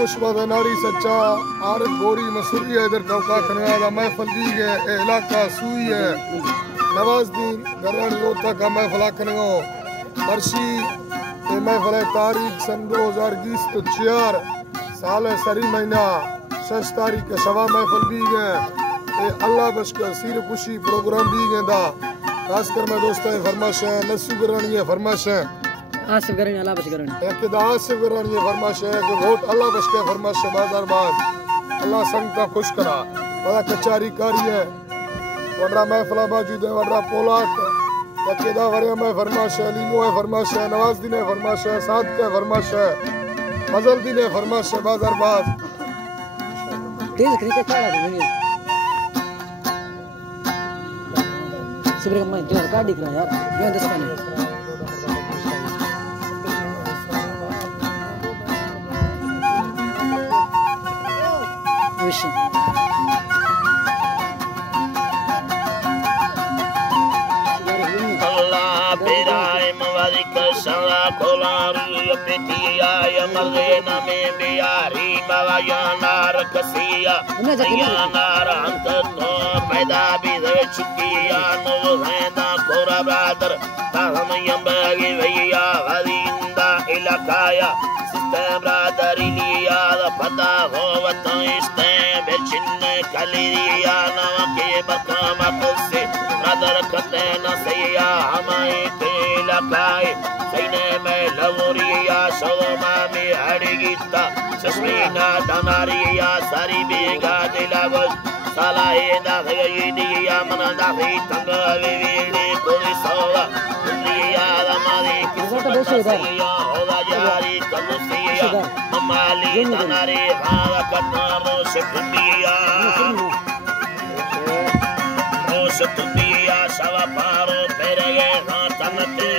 पुष्पा नारी सच्चा आरत गोरी मसूरी है इधर टोका खनगा महफल दी गए इलाका सुई है नवाजुद्दीन गरण लोथा का महफल खनगो बरसी महफल तारीख सन 2020 तो 4 साल सरी महीना 6 तारीख के सवा महफल भी गए अल्लाह बशकर सिर खुशी प्रोग्राम भी गए दा खासकर मैं दोस्तों फरमाश है नसू करानी है फरमाश है आसिफ करनी अल्लाह बश करनी एक आसिफ करानी है फरमाश है कि वोट अल्लाह बशकर फरमाश है बाजार बाज अल्लाह संग का खुश करा बड़ा कचारी कारी है वडरा महफला मौजूद है वडरा पोलाट यकेदा वरिया में फरमाश है लीमो है फरमाश है नवाजुद्दीन है फरमाश है साद का फरमाश है फजलुद्दीन है फरमाश है बाजार बाज तेज क्रिकेट चला रही है सिबरे में जो का दिख रहा है यार ये हिंदुस्तान है अल्लाह बिराए मवालिक सला कोलारू बेटिया या मरना में बियारी मवाया नार कसिया या नार अंत तो पैदा भी हो चुकी या नो हैदा कोरा ब्रादर ताहम यंबगी भैया वरिंदा इलाकाया सिस्टम ब्रादर लिया पता हो वतो इस्ते बेचिन कलिया नवके बकमा से ब्रादर कते न सैया हमारे के लकाए सैने में लवरिया सोमा में हड़गीता सस्मीना दमारिया सारी बेगा दिलावज सालाए दाखई दिया मन दाखई तंग वेवेड़े कोई सोवा दुनिया हमारे किस्मत होगा जारी कलुसिया ममाली दनारे भाग कटनो से दुनिया Satudia, Salaparo, Pereira, Tanate,